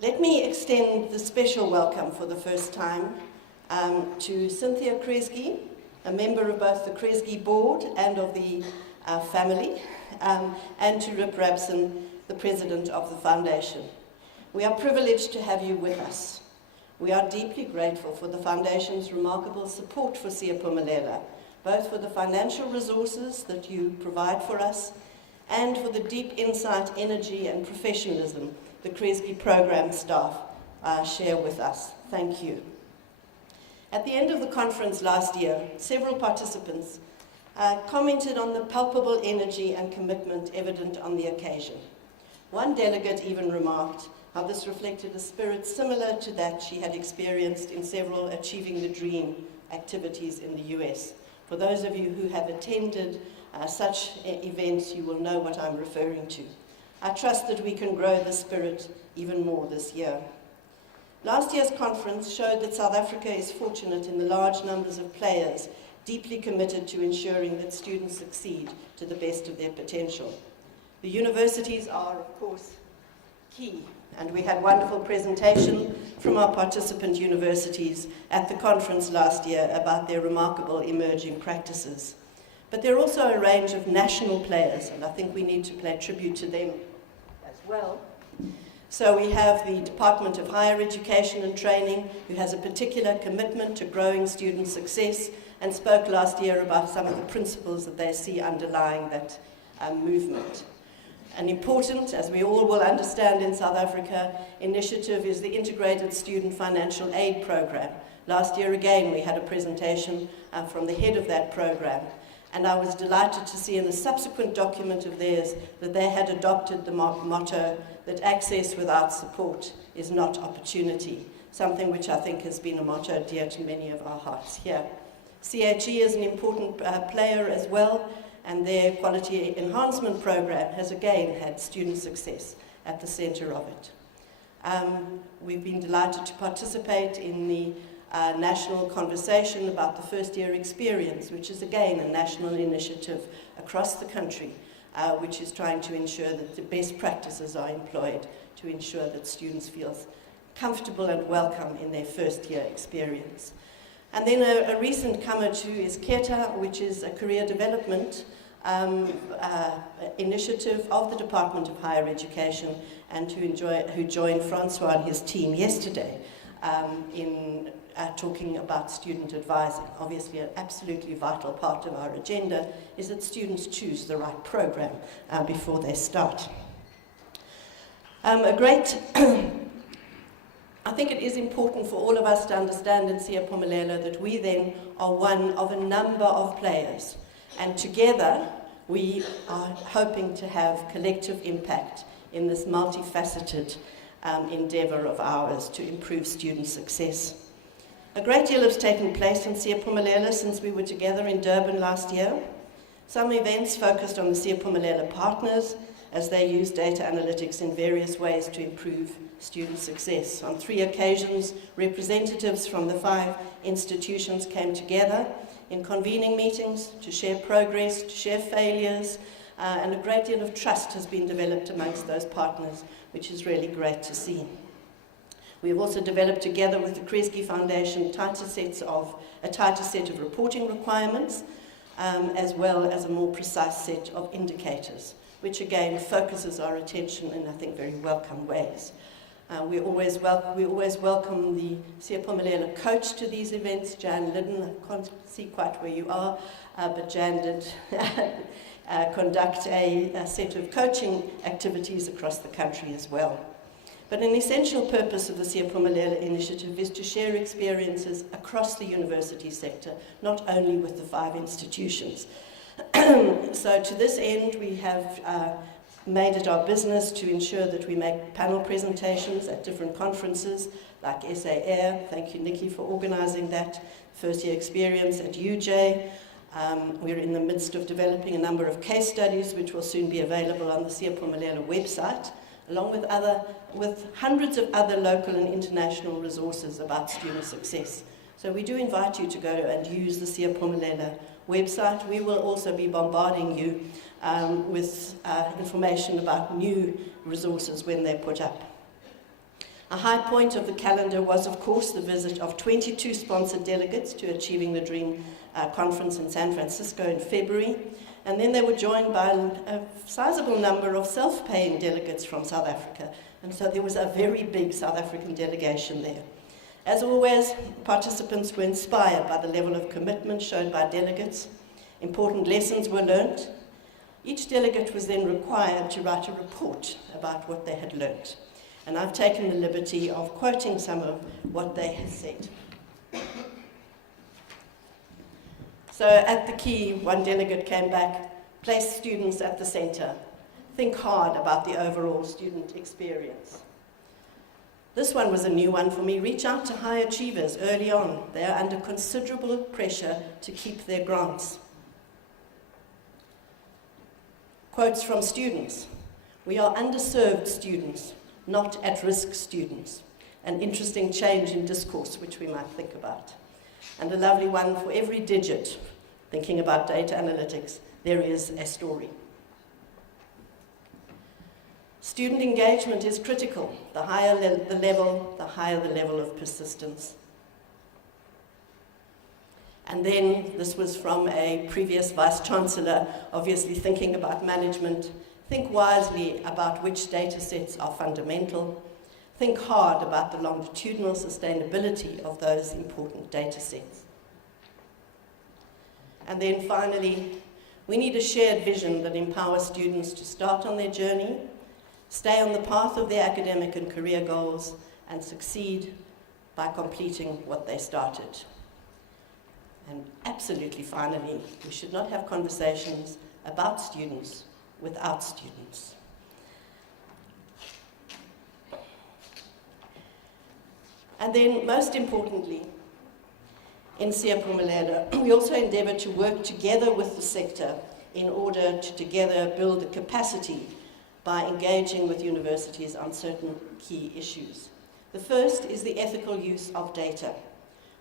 Let me extend the special welcome for the first time to Cynthia Kresge, a member of both the Kresge board and of the family, and to Rip Rapson, the president of the foundation. We are privileged to have you with us. We are deeply grateful for the foundation's remarkable support for Siyaphumelela, both for the financial resources that you provide for us and for the deep insight, energy and professionalism the Kresge program staff share with us. Thank you. At the end of the conference last year, several participants commented on the palpable energy and commitment evident on the occasion. One delegate even remarked how this reflected a spirit similar to that she had experienced in several Achieving the Dream activities in the US. For those of you who have attended such events, you will know what I'm referring to. I trust that we can grow the spirit even more this year. Last year's conference showed that South Africa is fortunate in the large numbers of players deeply committed to ensuring that students succeed to the best of their potential. The universities are, of course, key, and we had wonderful presentation from our participant universities at the conference last year about their remarkable emerging practices. But there are also a range of national players, and I think we need to pay tribute to them as well. So we have the Department of Higher Education and Training, who has a particular commitment to growing student success and spoke last year about some of the principles that they see underlying that movement. An important, as we all will understand in South Africa, initiative is the Integrated Student Financial Aid Program. Last year again we had a presentation from the head of that program, and I was delighted to see in a subsequent document of theirs that they had adopted the motto that access without support is not opportunity, something which I think has been a motto dear to many of our hearts here. CHE is an important player as well, and their quality enhancement program has again had student success at the center of it. We've been delighted to participate in the national conversation about the first year experience, which is again a national initiative across the country, which is trying to ensure that the best practices are employed to ensure that students feel comfortable and welcome in their first year experience. And then a recent comer too is KETA, which is a career development initiative of the Department of Higher Education, and who joined Francois and his team yesterday in talking about student advising. Obviously, an absolutely vital part of our agenda is that students choose the right program before they start. I think it is important for all of us to understand in Siyaphumelela that we then are one of a number of players, and together we are hoping to have collective impact in this multifaceted endeavour of ours to improve student success. A great deal has taken place in Siyaphumelela since we were together in Durban last year. Some events focused on the Siyaphumelela partners as they use data analytics in various ways to improve student success. On 3 occasions, representatives from the 5 institutions came together in convening meetings to share progress, to share failures, and a great deal of trust has been developed amongst those partners, which is really great to see. We have also developed together with the Kresge Foundation a tighter set of reporting requirements, as well as a more precise set of indicators, which again focuses our attention in, I think, very welcome ways. We always welcome the Siyaphumelela coach to these events, Jan Liddon. I can't see quite where you are, but Jan did conduct a set of coaching activities across the country as well. But an essential purpose of the Siyaphumelela initiative is to share experiences across the university sector, not only with the 5 institutions. So to this end, we have made it our business to ensure that we make panel presentations at different conferences like SA Air. Thank you, Nikki, for organizing that first year experience at UJ. We're in the midst of developing a number of case studies which will soon be available on the Siyaphumelela website, along with hundreds of other local and international resources about student success. So we do invite you to go and use the Siyaphumelela website. We will also be bombarding you with information about new resources when they're put up. A high point of the calendar was, of course, the visit of 22 sponsored delegates to Achieving the Dream conference in San Francisco in February. And then they were joined by a sizable number of self-paying delegates from South Africa. And so there was a very big South African delegation there. As always, participants were inspired by the level of commitment shown by delegates. Important lessons were learnt. Each delegate was then required to write a report about what they had learnt. And I've taken the liberty of quoting some of what they had said. So at the key, one delegate came back, place students at the center. Think hard about the overall student experience. This one was a new one for me. Reach out to high achievers early on. They are under considerable pressure to keep their grants. Quotes from students. We are underserved students, not at-risk students. An interesting change in discourse, which we might think about. And a lovely one, for every digit, thinking about data analytics, there is a story. Student engagement is critical. The higher the level, the higher the level of persistence. And then, this was from a previous Vice-Chancellor, obviously thinking about management. Think wisely about which data sets are fundamental. Think hard about the longitudinal sustainability of those important data sets. And then finally, we need a shared vision that empowers students to start on their journey, stay on the path of their academic and career goals, and succeed by completing what they started. And absolutely finally, we should not have conversations about students without students. And then, most importantly, in Siyaphumelela, we also endeavour to work together with the sector in order to together build the capacity by engaging with universities on certain key issues. The first is the ethical use of data.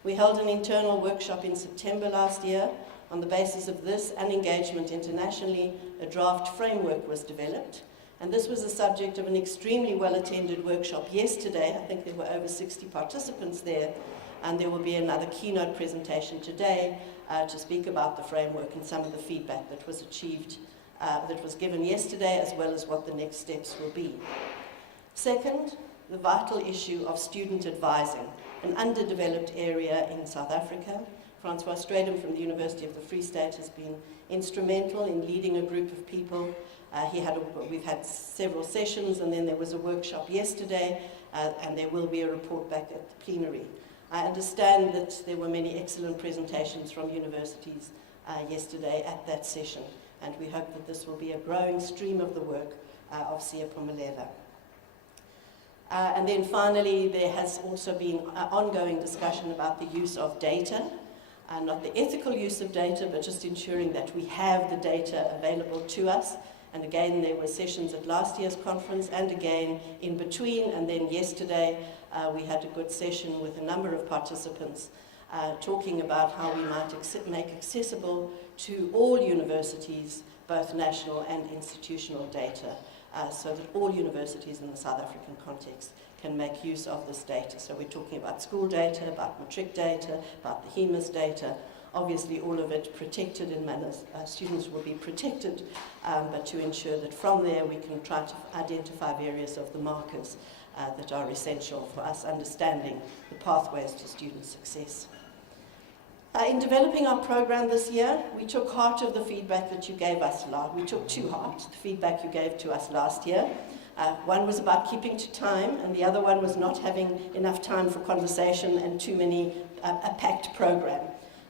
We held an internal workshop in September last year. On the basis of this and engagement internationally, a draft framework was developed. And this was the subject of an extremely well-attended workshop yesterday. I think there were over 60 participants there. And there will be another keynote presentation today to speak about the framework and some of the feedback that was achieved, that was given yesterday, as well as what the next steps will be. Second, the vital issue of student advising, an underdeveloped area in South Africa. Francois Stradum from the University of the Free State has been instrumental in leading a group of people. We've had several sessions, and then there was a workshop yesterday, and there will be a report back at the plenary. I understand that there were many excellent presentations from universities yesterday at that session, and we hope that this will be a growing stream of the work of Siyaphumelela. And then finally, there has also been ongoing discussion about the use of data, not the ethical use of data, but just ensuring that we have the data available to us. And again, there were sessions at last year's conference and again in between, and then yesterday we had a good session with a number of participants talking about how we might make accessible to all universities, both national and institutional data, so that all universities in the South African context can make use of this data. So we're talking about school data, about matric data, about the HEMAS data, obviously all of it protected in manners. Students will be protected, but to ensure that from there we can try to identify various of the markers that are essential for us understanding the pathways to student success. In developing our program this year, we took heart of the feedback that you gave us. We took to heart the feedback you gave to us last year. One was about keeping to time, and the other one was not having enough time for conversation and too many a packed program.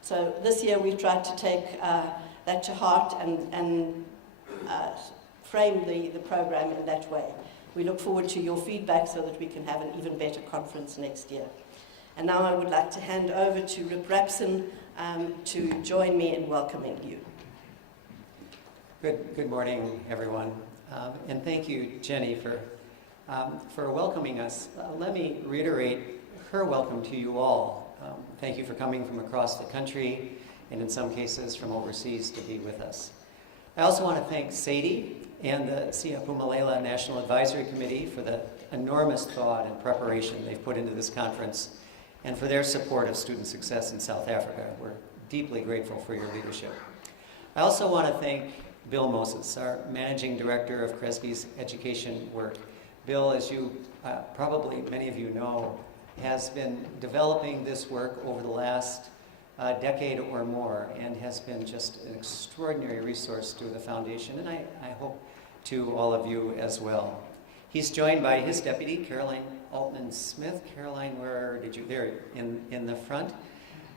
So this year we've tried to take that to heart and frame the program in that way. We look forward to your feedback so that we can have an even better conference next year. And now I would like to hand over to Rapson to join me in welcoming you. Good morning, everyone. And thank you, Jenny, for welcoming us. Let me reiterate her welcome to you all. Thank you for coming from across the country and in some cases from overseas to be with us. I also want to thank Saide and the Siyaphumelela National Advisory Committee for the enormous thought and preparation they've put into this conference, and for their support of student success in South Africa. We're deeply grateful for your leadership. I also want to thank Bill Moses, our Managing Director of Kresge's education work. Bill, as you probably many of you know, has been developing this work over the last decade or more, and has been just an extraordinary resource to the foundation, and I hope to all of you as well. He's joined by his deputy, Caroline Altman-Smith. Caroline, where did you? There, in the front.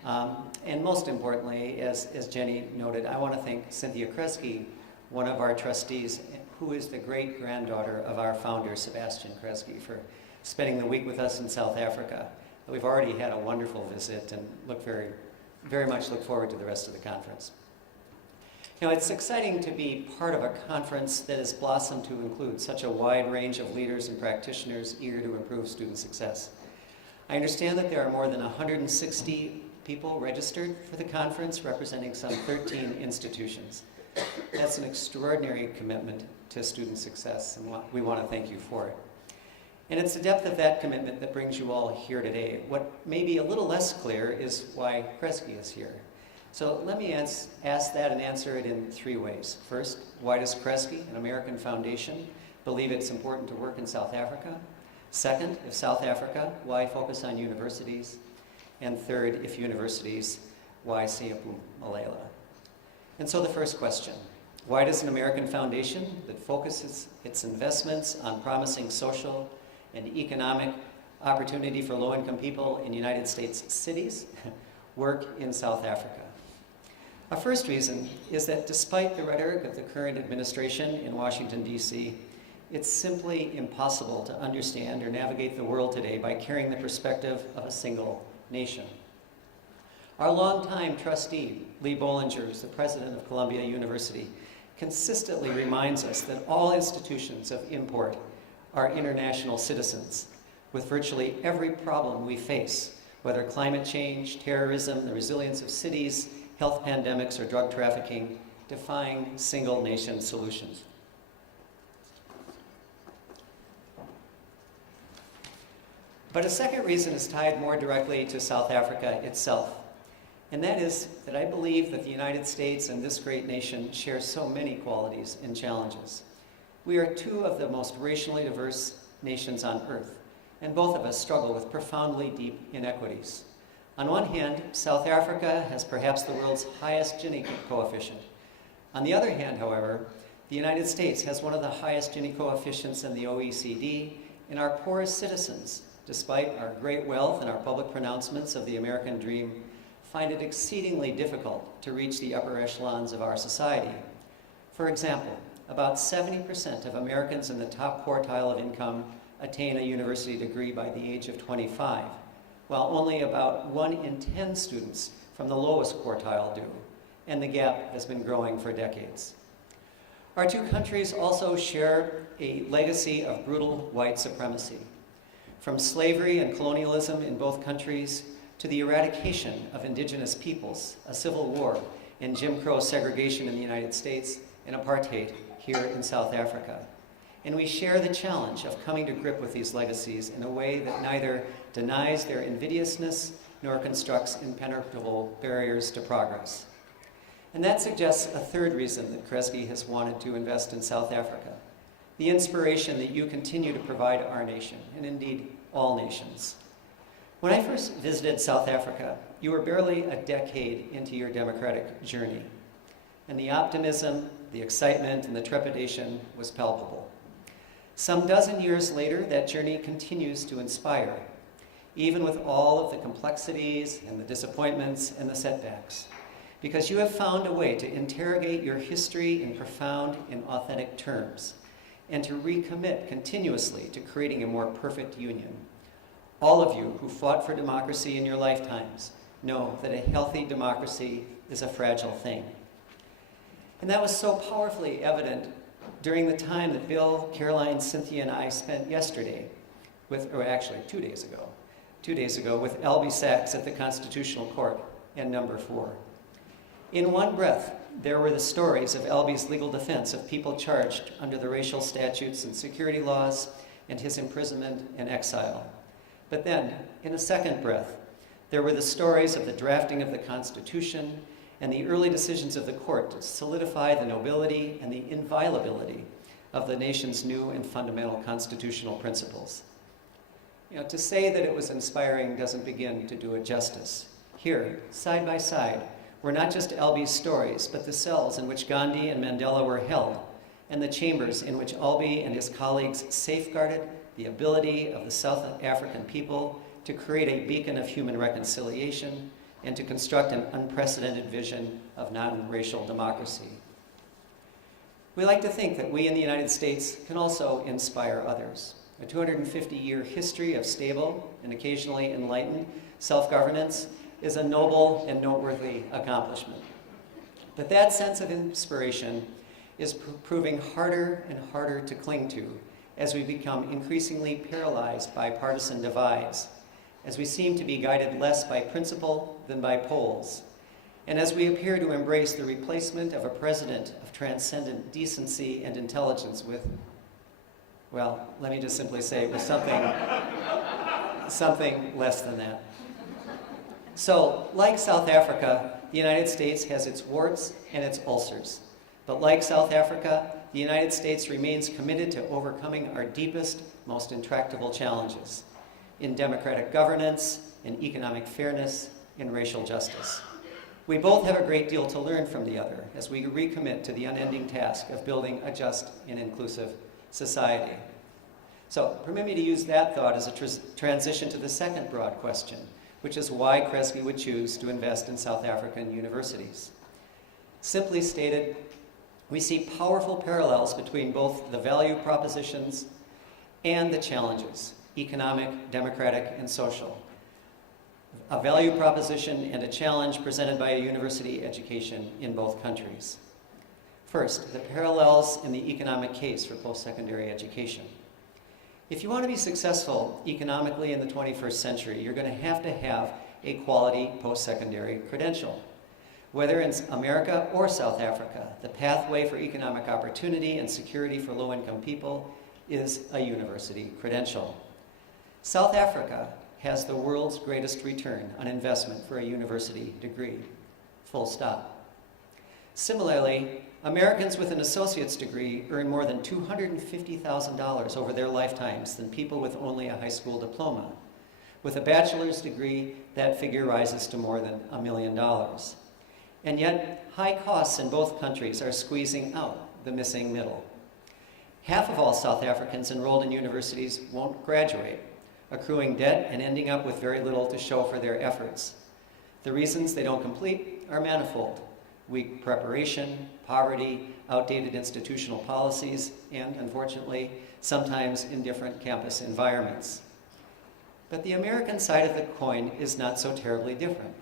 And most importantly, as Jenny noted, I want to thank Cynthia Kresge, one of our trustees, who is the great-granddaughter of our founder, Sebastian Kresge, for spending the week with us in South Africa. We've already had a wonderful visit and very much look forward to the rest of the conference. You know, it's exciting to be part of a conference that has blossomed to include such a wide range of leaders and practitioners eager to improve student success. I understand that there are more than 160 people registered for the conference, representing some 13 institutions. That's an extraordinary commitment to student success, and we want to thank you for it. And it's the depth of that commitment that brings you all here today. What may be a little less clear is why Kresge is here. So let me ask that and answer it in three ways. First, why does Kresge, an American foundation, believe it's important to work in South Africa? Second, if South Africa, why focus on universities? And third, if universities, why Siyaphumelela? And so the first question, why does an American foundation that focuses its investments on promising social and economic opportunity for low-income people in United States cities work in South Africa? Our first reason is that despite the rhetoric of the current administration in Washington, D.C., it's simply impossible to understand or navigate the world today by carrying the perspective of a single nation. Our longtime trustee, Lee Bollinger, who's the president of Columbia University, consistently reminds us that all institutions of import are international citizens, with virtually every problem we face, whether climate change, terrorism, the resilience of cities, health pandemics, or drug trafficking, defying single-nation solutions. But a second reason is tied more directly to South Africa itself, and that is that I believe that the United States and this great nation share so many qualities and challenges. We are two of the most racially diverse nations on earth, and both of us struggle with profoundly deep inequities. On one hand, South Africa has perhaps the world's highest Gini coefficient. On the other hand, however, the United States has one of the highest Gini coefficients in the OECD, and our poorest citizens, despite our great wealth and our public pronouncements of the American dream, find it exceedingly difficult to reach the upper echelons of our society. For example, about 70% of Americans in the top quartile of income attain a university degree by the age of 25, while only about 1 in 10 students from the lowest quartile do, and the gap has been growing for decades. Our two countries also share a legacy of brutal white supremacy. From slavery and colonialism in both countries to the eradication of indigenous peoples, a civil war, and Jim Crow segregation in the United States, and apartheid here in South Africa. And we share the challenge of coming to grip with these legacies in a way that neither denies their invidiousness nor constructs impenetrable barriers to progress. And that suggests a third reason that Kresge has wanted to invest in South Africa, the inspiration that you continue to provide our nation, and indeed all nations. When I first visited South Africa, you were barely a decade into your democratic journey, and the optimism, the excitement, and the trepidation was palpable. Some dozen years later, that journey continues to inspire, even with all of the complexities and the disappointments and the setbacks, because you have found a way to interrogate your history in profound and authentic terms, and to recommit continuously to creating a more perfect union. All of you who fought for democracy in your lifetimes know that a healthy democracy is a fragile thing. And that was so powerfully evident during the time that Bill, Caroline, Cynthia, and I spent yesterday or actually 2 days ago, with Albie Sachs at the Constitutional Court and Number 4. In one breath, there were the stories of Albie's legal defense of people charged under the racial statutes and security laws, and his imprisonment and exile. But then, in a second breath, there were the stories of the drafting of the Constitution and the early decisions of the court to solidify the nobility and the inviolability of the nation's new and fundamental constitutional principles. To say that it was inspiring doesn't begin to do it justice. Here, side by side, were not just Alby's stories, but the cells in which Gandhi and Mandela were held, and the chambers in which Albee and his colleagues safeguarded the ability of the South African people to create a beacon of human reconciliation and to construct an unprecedented vision of non-racial democracy. We like to think that we in the United States can also inspire others. A 250-year history of stable and occasionally enlightened self-governance is a noble and noteworthy accomplishment. But that sense of inspiration is proving harder and harder to cling to as we become increasingly paralyzed by partisan divides, as we seem to be guided less by principle than by polls, and as we appear to embrace the replacement of a president of transcendent decency and intelligence with, well, let me just simply say, with something less than that. So, like South Africa, the United States has its warts and its ulcers. But like South Africa, the United States remains committed to overcoming our deepest, most intractable challenges in democratic governance, in economic fairness, in racial justice. We both have a great deal to learn from the other as we recommit to the unending task of building a just and inclusive society. So, permit me to use that thought as a transition to the second broad question, which is why Kresge would choose to invest in South African universities. Simply stated, we see powerful parallels between both the value propositions and the challenges, economic, democratic, and social. A value proposition and a challenge presented by a university education in both countries. First, the parallels in the economic case for post-secondary education. If you want to be successful economically in the 21st century, you're going to have a quality post-secondary credential. Whether in America or South Africa, the pathway for economic opportunity and security for low-income people is a university credential. South Africa has the world's greatest return on investment for a university degree. Full stop. Similarly, Americans with an associate's degree earn more than $250,000 over their lifetimes than people with only a high school diploma. With a bachelor's degree, that figure rises to more than $1 million. And yet, high costs in both countries are squeezing out the missing middle. Half of all South Africans enrolled in universities won't graduate, accruing debt and ending up with very little to show for their efforts. The reasons they don't complete are manifold: weak preparation, poverty, outdated institutional policies, and, unfortunately, sometimes indifferent campus environments. But the American side of the coin is not so terribly different.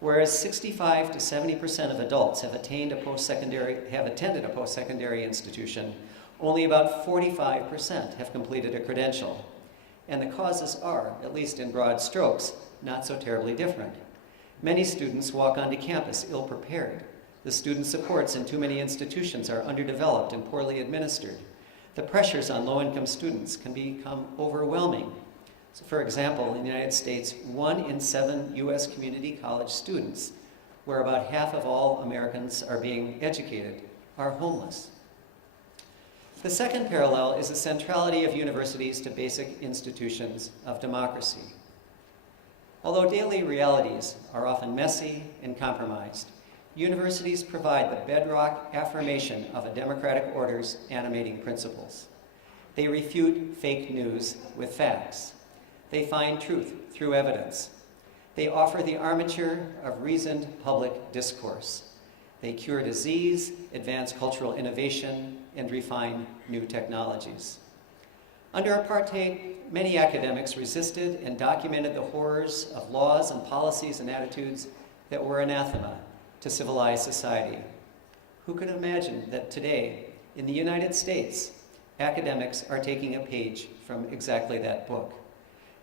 Whereas 65 to 70% of adults have attended a post-secondary institution, only about 45% have completed a credential. And the causes are, at least in broad strokes, not so terribly different. Many students walk onto campus ill-prepared. The student supports in too many institutions are underdeveloped and poorly administered. The pressures on low-income students can become overwhelming. So, for example, in the United States, 1 in 7 U.S. community college students, where about half of all Americans are being educated, are homeless. The second parallel is the centrality of universities to basic institutions of democracy. Although daily realities are often messy and compromised, universities provide the bedrock affirmation of a democratic order's animating principles. They refute fake news with facts. They find truth through evidence. They offer the armature of reasoned public discourse. They cure disease, advance cultural innovation, and refine new technologies. Under apartheid, many academics resisted and documented the horrors of laws and policies and attitudes that were anathema to civilized society. Who could imagine that today, in the United States, academics are taking a page from exactly that book?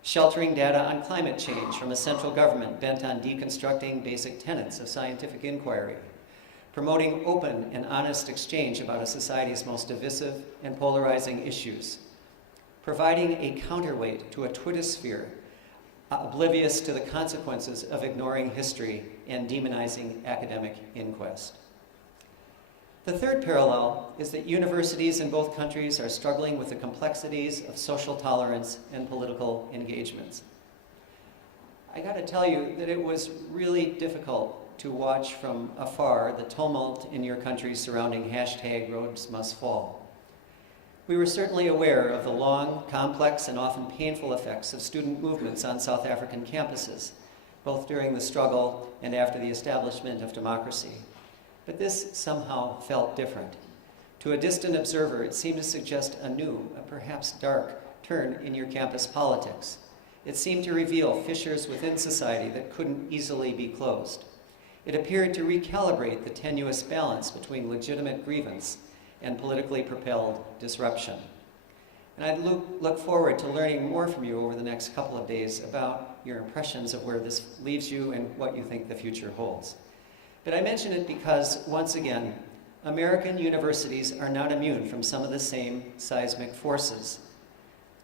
Sheltering data on climate change from a central government bent on deconstructing basic tenets of scientific inquiry, promoting open and honest exchange about a society's most divisive and polarizing issues, providing a counterweight to a Twittersphere oblivious to the consequences of ignoring history and demonizing academic inquest. The third parallel is that universities in both countries are struggling with the complexities of social tolerance and political engagements. I got to tell you that it was really difficult to watch from afar the tumult in your country surrounding #Rhodes-must-fall. We were certainly aware of the long, complex, and often painful effects of student movements on South African campuses, both during the struggle and after the establishment of democracy. But this somehow felt different. To a distant observer, it seemed to suggest a new, a perhaps dark, turn in your campus politics. It seemed to reveal fissures within society that couldn't easily be closed. It appeared to recalibrate the tenuous balance between legitimate grievance and politically propelled disruption. And I look forward to learning more from you over the next couple of days about your impressions of where this leaves you and what you think the future holds. But I mention it because, once again, American universities are not immune from some of the same seismic forces.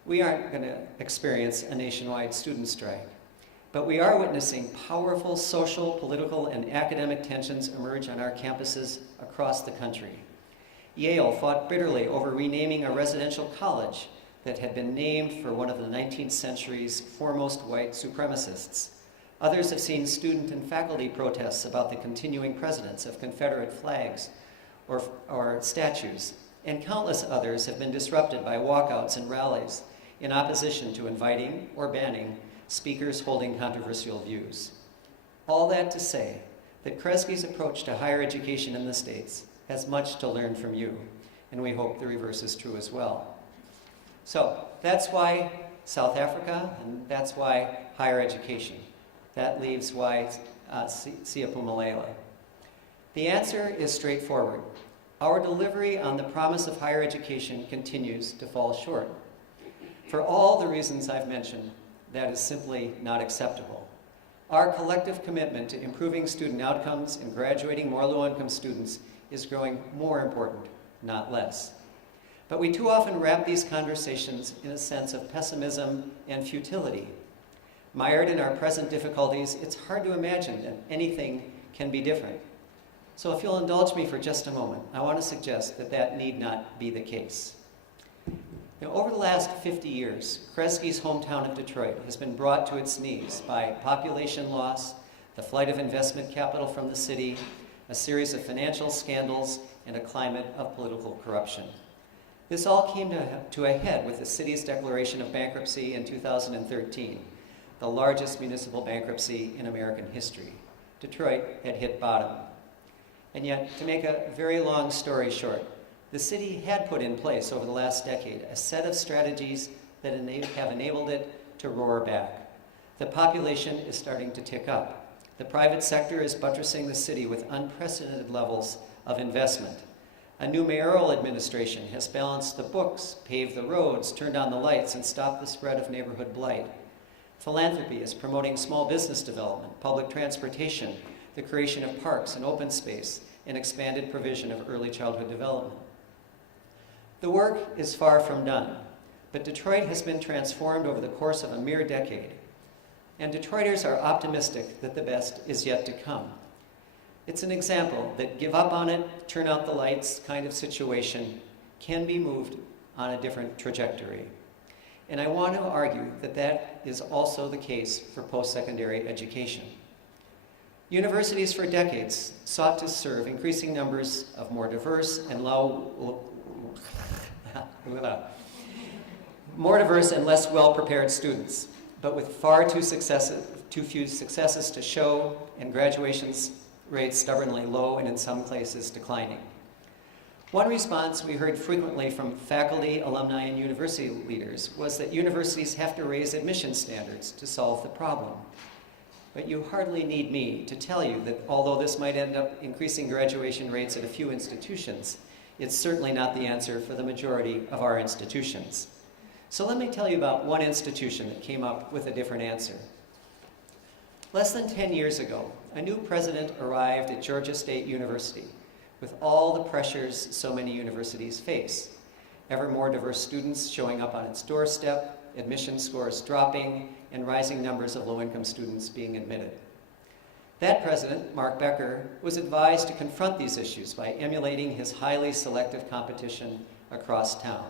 We aren't going to experience a nationwide student strike, but we are witnessing powerful social, political, and academic tensions emerge on our campuses across the country. Yale fought bitterly over renaming a residential college that had been named for one of the 19th century's foremost white supremacists. Others have seen student and faculty protests about the continuing precedence of Confederate flags or statues, and countless others have been disrupted by walkouts and rallies in opposition to inviting or banning speakers holding controversial views. All that to say that Kresge's approach to higher education in the States has much to learn from you, and we hope the reverse is true as well. So that's why South Africa, and that's why higher education. That leaves why Siyaphumelela. The answer is straightforward. Our delivery on the promise of higher education continues to fall short. For all the reasons I've mentioned, that is simply not acceptable. Our collective commitment to improving student outcomes and graduating more low-income students is growing more important, not less. But we too often wrap these conversations in a sense of pessimism and futility. Mired in our present difficulties, it's hard to imagine that anything can be different. So if you'll indulge me for just a moment, I want to suggest that that need not be the case. Now, over the last 50 years, Kresge's hometown of Detroit has been brought to its knees by population loss, the flight of investment capital from the city, a series of financial scandals, and a climate of political corruption. This all came to a head with the city's declaration of bankruptcy in 2013, the largest municipal bankruptcy in American history. Detroit had hit bottom. And yet, to make a very long story short, the city had put in place over the last decade a set of strategies that have enabled it to roar back. The population is starting to tick up. The private sector is buttressing the city with unprecedented levels of investment. A new mayoral administration has balanced the books, paved the roads, turned on the lights, and stopped the spread of neighborhood blight. Philanthropy is promoting small business development, public transportation, the creation of parks and open space, and expanded provision of early childhood development. The work is far from done, but Detroit has been transformed over the course of a mere decade, and Detroiters are optimistic that the best is yet to come. It's an example that give up on it, turn out the lights kind of situation can be moved on a different trajectory. And I want to argue that that is also the case for post-secondary education. Universities for decades sought to serve increasing numbers of more diverse and less well-prepared students, but with far too few successes to show, and graduation rates stubbornly low and in some places declining. One response we heard frequently from faculty, alumni, and university leaders was that universities have to raise admission standards to solve the problem. But you hardly need me to tell you that although this might end up increasing graduation rates at a few institutions, it's certainly not the answer for the majority of our institutions. So let me tell you about one institution that came up with a different answer. Less than 10 years ago, a new president arrived at Georgia State University with all the pressures so many universities face. ever more diverse students showing up on its doorstep, admission scores dropping, and rising numbers of low-income students being admitted. That president, Mark Becker, was advised to confront these issues by emulating his highly selective competition across town.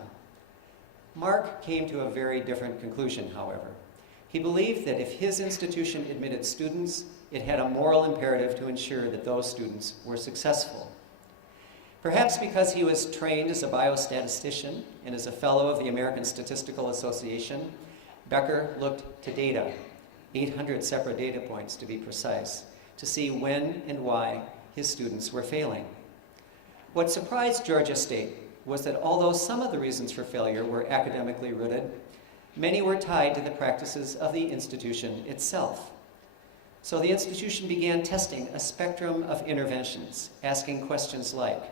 Mark came to a very different conclusion, however. He believed that if his institution admitted students, it had a moral imperative to ensure that those students were successful. Perhaps because he was trained as a biostatistician and as a fellow of the American Statistical Association, Becker looked to data, 800 separate data points to be precise, to see when and why his students were failing. What surprised Georgia State was that although some of the reasons for failure were academically rooted, many were tied to the practices of the institution itself. So the institution began testing a spectrum of interventions, asking questions like,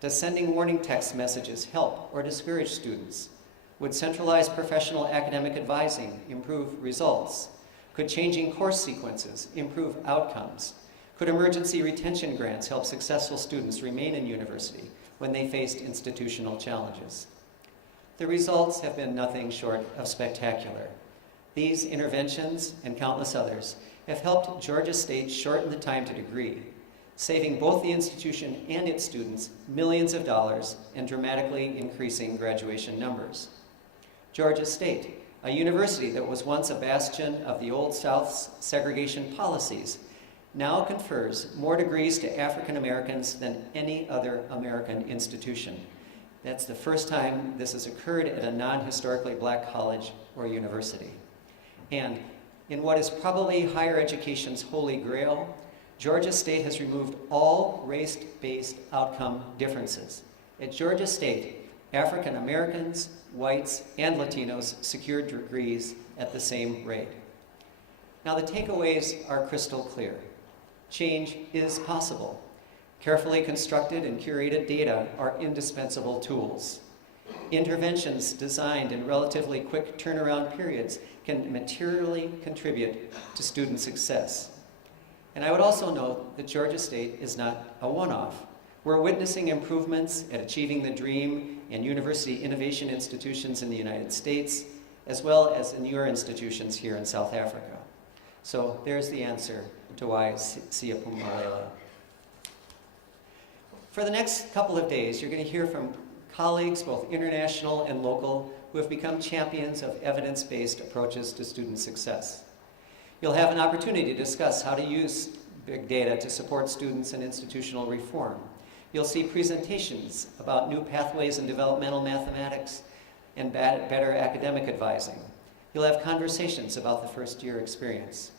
does sending warning text messages help or discourage students? Would centralized professional academic advising improve results? Could changing course sequences improve outcomes? Could emergency retention grants help successful students remain in university when they faced institutional challenges? The results have been nothing short of spectacular. These interventions and countless others have helped Georgia State shorten the time to degree, saving both the institution and its students millions of dollars and dramatically increasing graduation numbers. Georgia State, a university that was once a bastion of the Old South's segregation policies, now confers more degrees to African Americans than any other American institution. That's the first time this has occurred at a non-historically black college or university. And in what is probably higher education's holy grail, Georgia State has removed all race-based outcome differences. At Georgia State, African Americans, whites, and Latinos secured degrees at the same rate. Now the takeaways are crystal clear. Change is possible. Carefully constructed and curated data are indispensable tools. Interventions designed in relatively quick turnaround periods can materially contribute to student success. And I would also note that Georgia State is not a one-off. We're witnessing improvements at Achieving the Dream and university innovation institutions in the United States, as well as in your institutions here in South Africa. So there's the answer to why Siyaphumelela. For the next couple of days, you're going to hear from colleagues, both international and local, who have become champions of evidence-based approaches to student success. You'll have an opportunity to discuss how to use big data to support students in institutional reform. You'll see presentations about new pathways in developmental mathematics and better academic advising. You'll have conversations about the first-year experience.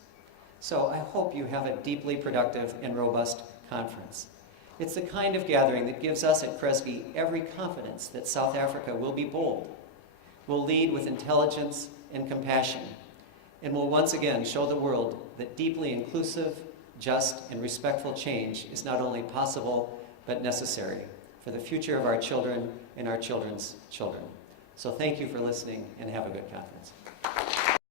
So I hope you have a deeply productive and robust conference. It's the kind of gathering that gives us at Kresge every confidence that South Africa will be bold, will lead with intelligence and compassion, and will once again show the world that deeply inclusive, just, and respectful change is not only possible, but necessary for the future of our children and our children's children. So thank you for listening, and have a good conference.